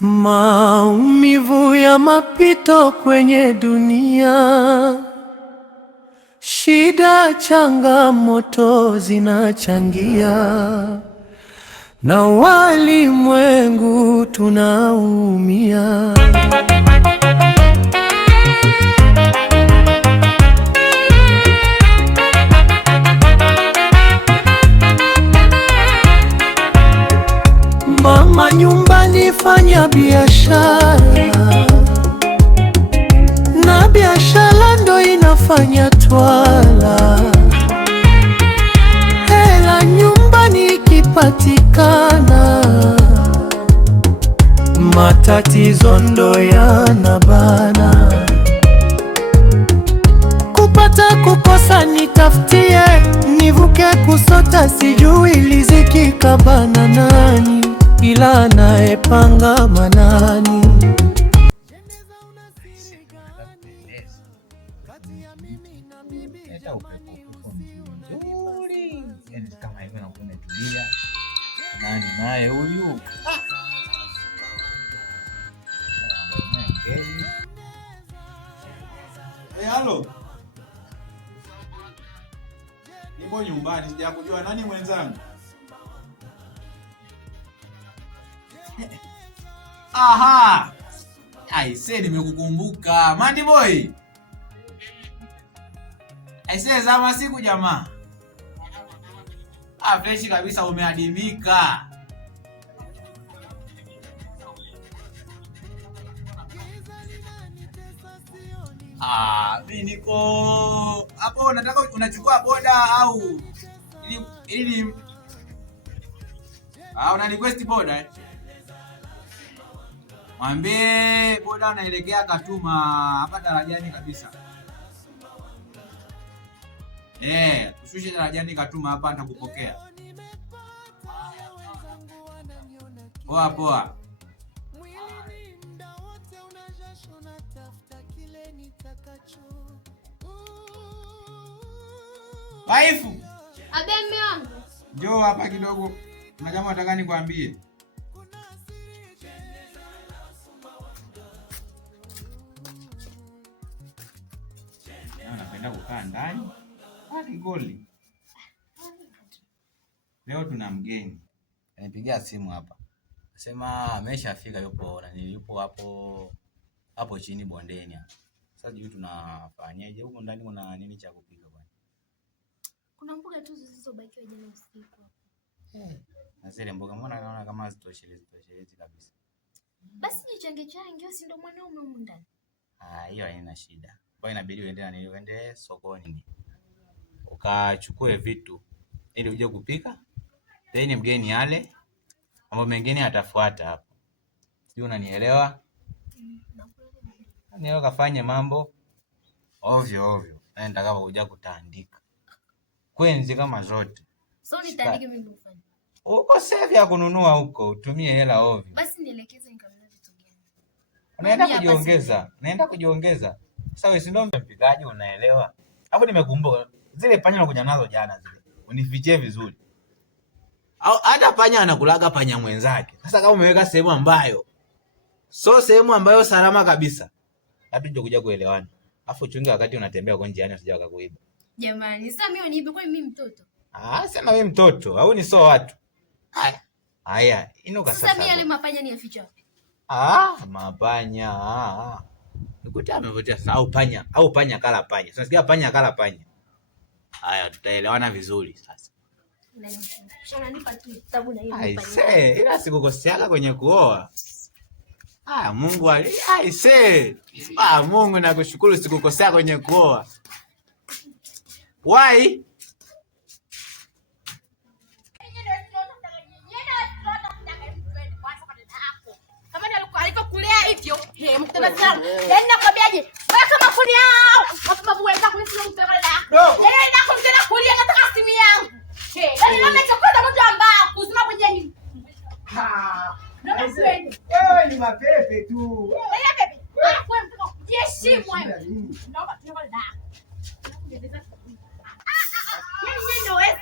Maumivu ya mapito kwenye dunia, shida, changamoto zinachangia, na walimwengu tunaumia. Mama nyumbani fanya biashara, na biashara ndo inafanya twala. Hela nyumbani ikipatikana, matatizo ndo yanabana. Kupata kukosa nitafutie, nivuke kusota sijui riziki kabana nani, ila anayepanga manani. Nani naye huyu? Halo. Nipo nyumbani, sijakujua nani mwenzangu? Aha! Aise, nimekukumbuka. Mandi boy. Aise, zama siku jamaa. Fresh kabisa, umeadimika. Mimi niko hapo. Nataka unachukua boda au ili una request boda Mwambie boda anaelekea Katuma hapa darajani kabisa. Ushushe darajani Katuma hapa nitakupokea. Poa poa. Waifu. Abe mme wangu. Njoo hapa kidogo. Kuna jambo nataka nikwambie. Napenda kukaa ndani. Hadi goli. Leo tuna mgeni. Nipigia simu hapa. Nasema ameshafika, yupo hapo chini bondeni. Sasa hivi tunafanyaje? Huko ndani kuna nini cha kupika bwana? Kuna mboga tu zilizobakiwa jana usiku hapo. Na zile mboga mbona naona kama hazitoshelezi kabisa. Basi nichange, si ndo mwanaume huko ndani. Hiyo haina shida. Kwa inabidi uende sokoni ukachukue vitu ili uje kupika. Then mgeni yale mambo mengine atafuata hapo. Sio, unanielewa? Nielewa. Kafanye mambo ovyo. Na nitakao kuja kutaandika kwenzi kama zote. So nitaandike mimi ufanye. Uko save ya kununua huko, utumie hela ovyo. Basi nielekeze nikanunue vitu gani. Naenda kujiongeza. Sasa wewe si ndio mpikaji, unaelewa? Hapo nimekumbuka zile panya nakuja nazo jana zile. Unifichie vizuri. Au hata panya anakulaga panya mwenzake. Sasa kama umeweka sehemu ambayo sehemu ambayo salama kabisa, labda ndio kuja kuelewana. Afu chunge wakati unatembea kwa njiani usije wakakuiba. Jamani, sasa mimi niibe kwa mimi mtoto? Sema wewe mtoto au ni watu. Haya, inuka sasa. Sasa mimi yale mapanya ni yaficha wapi? Mapanya. Nikuta amepotea sasa, au panya kala panya. Sasa sikia panya kala panya. Haya, tutaelewana vizuri sasa. Unanipa tu kitabu na hiyo panya. Ila sikukoseaga kwenye kuoa. Mungu Mungu nakushukuru, sikukosea kwenye kuoa. Why? Wewe ni mapepe tu.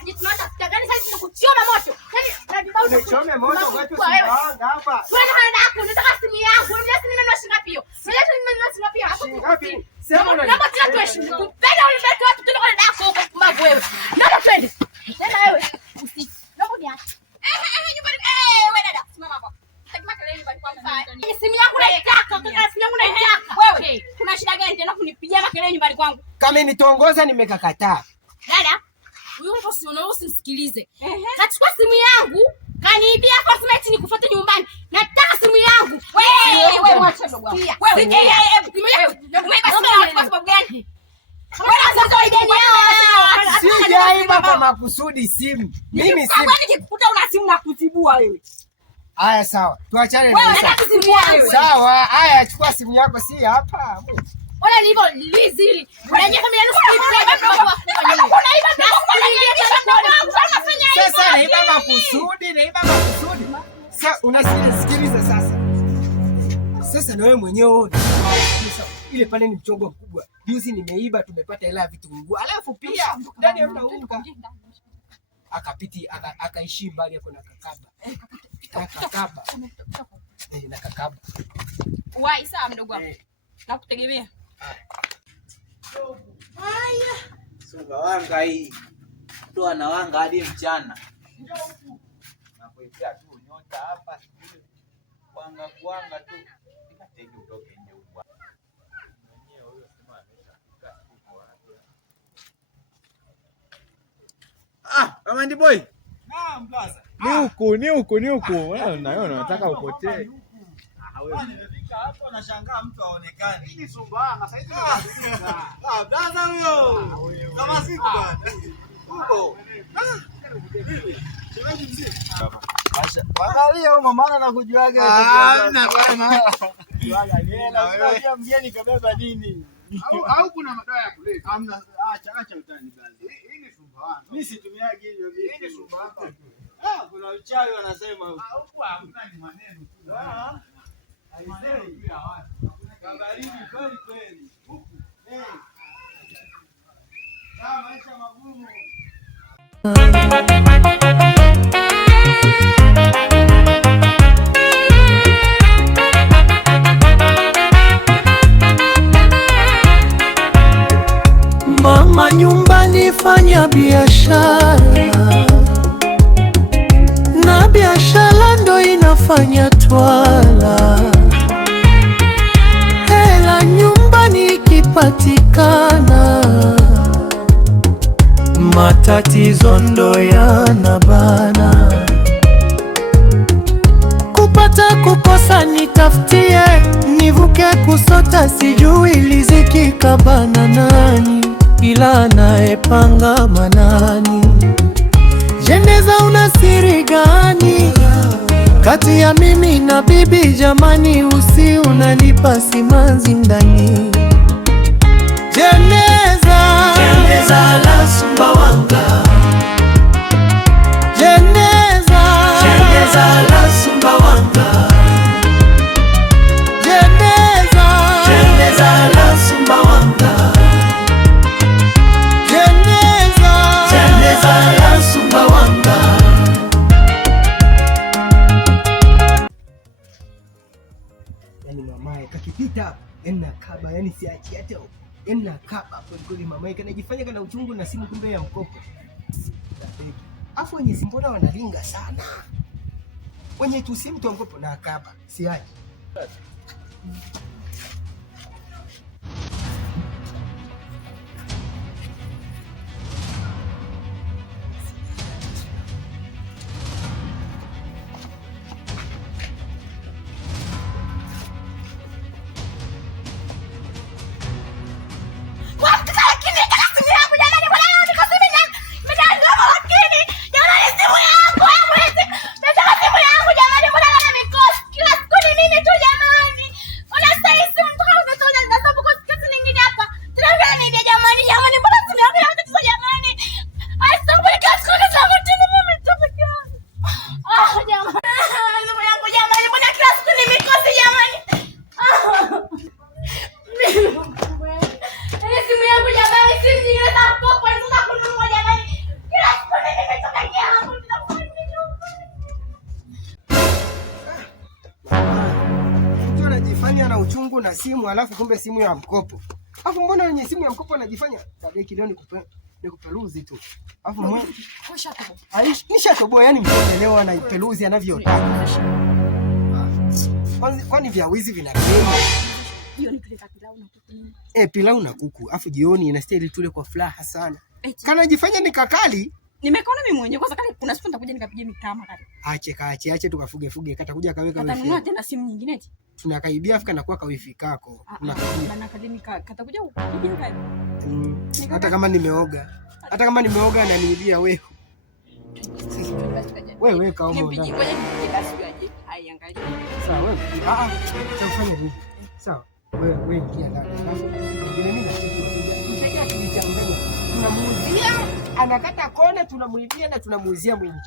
Yaani tunatafuta gani sasa kuchoma moto? Yaani unachome moto kwetu Sumbawanga. Panga hapa. Wewe na dada, unataka simu yangu. Unataka simu yangu shilingi ngapi hiyo? Unataka simu yangu shilingi ngapi? Ngapi? Sema una. Naomba tia tu heshima. Kupenda ulibaki watu tena kwa dada yako huko kumbavu wewe. Naomba twende. Tena wewe. Naomba niache. Nyumbani. Wewe dada, simama hapo. Simu yangu naitaka, simu yangu naitaka. Wewe, kuna shida gani tena kunipigia makelele nyumbani kwangu? Kama nitongoza nimekakataa. Dada, huyo mtu usimsikilize. Kachukua simu yangu, kaniibia apartment nikufuate nyumbani. Nataka simu yangu. Wewe mwacha ndugu wangu. Wewe, umeiba simu yangu kwa sababu gani? Sijaiba kwa makusudi simu. Mimi simu. Kwani nikikukuta una simu na kutibua wewe? Haya sawa. Tuachane na wewe. Nataka simu yangu. Sawa. Haya chukua simu yako si hapa. Ona nilivyo lizili. Unajua kama nusu play kwa sasa naiba makusudi. Sasa unasikiliza sasa. Sasa na wewe mwenyewe ile pale ni mchongo mkubwa. Juzi nimeiba tumepata hela ya vitunguu. Alafu pia ndani ya unga. Akaishi mbali hapo na kakaba. Na kakaba. Wai sawa mdogo wangu. Nakutegemea. Haya. Songa wanga hii. Toa na wanga hadi mchana. Nakuitia tu nyota hapa. Wanga tu. Nikatege utoke nje huko. Mwenyewe huyo sema ameshafika huko hapo. Kamandi boy. Naam blaza. Ni huku. Wewe unataka upotee. Nimefika hapo nashangaa mtu aonekane. Hii ni Sumbawanga sasa hivi. Blaza huyo. Kama siku bwana. Huko. Angalia huyo mama anakujuaga. Hamna bwana. Juaga yeye na wewe mgeni kabeba nini? Au kuna madawa ya kulevya? Hamna. Acha utani blaza. Hii ni Sumbawanga. Mimi situmiagi hivyo vitu. Hii ni Sumbawanga. Kuna uchawi wanasema huko. Huko hakuna ni maneno tu. Maneno tu ya watu. Kabaridi kweli. Huku. Maisha magumu. Mama nyumbani fanya biashara, na biashara ndo inafanya twala. Hela nyumbani ikipatikana, matatizo ndo yanabana. Kupata kukosa nitafutie, nivuke kusota sijui riziki kabana nani, ila anayepanga manani. Jeneza una siri gani kati ya mimi na bibi jamani? Usi unanipa simanzi ndani. Jeneza la Sumbawanga. Jeneza la Sumbawanga. Jeneza la Sumbawanga. Jeneza la Sumbawanga. Yani mamae kakipita ena kaba, yani siachi hata ena kaba kweli. Mamae kanajifanya kana uchungu na simu kumbe ya mkopo. Afu wenye simbona wanalinga sana. Wenye tu simu tu mkopo na kaba siachi. Unasaidia anajifanya na uchungu na simu, alafu kumbe simu ya mkopo. Alafu mbona wenye simu ya mkopo anajifanya Sadeki leo nikuperuzi tu. Alafu mwe nishatoboa, yani mnaelewa na peruzi anavyotaka. Kwani vya wizi vinapema? Hiyo ni kuleta pilau na kuku. Pilau na kuku. Alafu jioni inastahili tule kwa furaha sana. Kana jifanya ni kakali. Nimekaona mimi mwenyewe kwanza, kani kuna siku nitakuja nikapige mitama kale. Ache tukafuge katakuja kaweka wifi. Atanunua tena simu nyingine eti. Tunakaibia afika na kuwa kawifi kako. Bana kademi katakuja upige kale. Hata kama nimeoga. Hata kama nimeoga na niibia wewe. Wewe kaomba. Nipige ngoja nipige basi aje. Hai angalia. Sawa wewe. Tutafanya hivi. Sawa. Wewe ingia ndani. Ngine mimi nasaidia tulichanganya. Tunamuuzia, anakata kona, tunamuibia na tunamuuzia mwingine.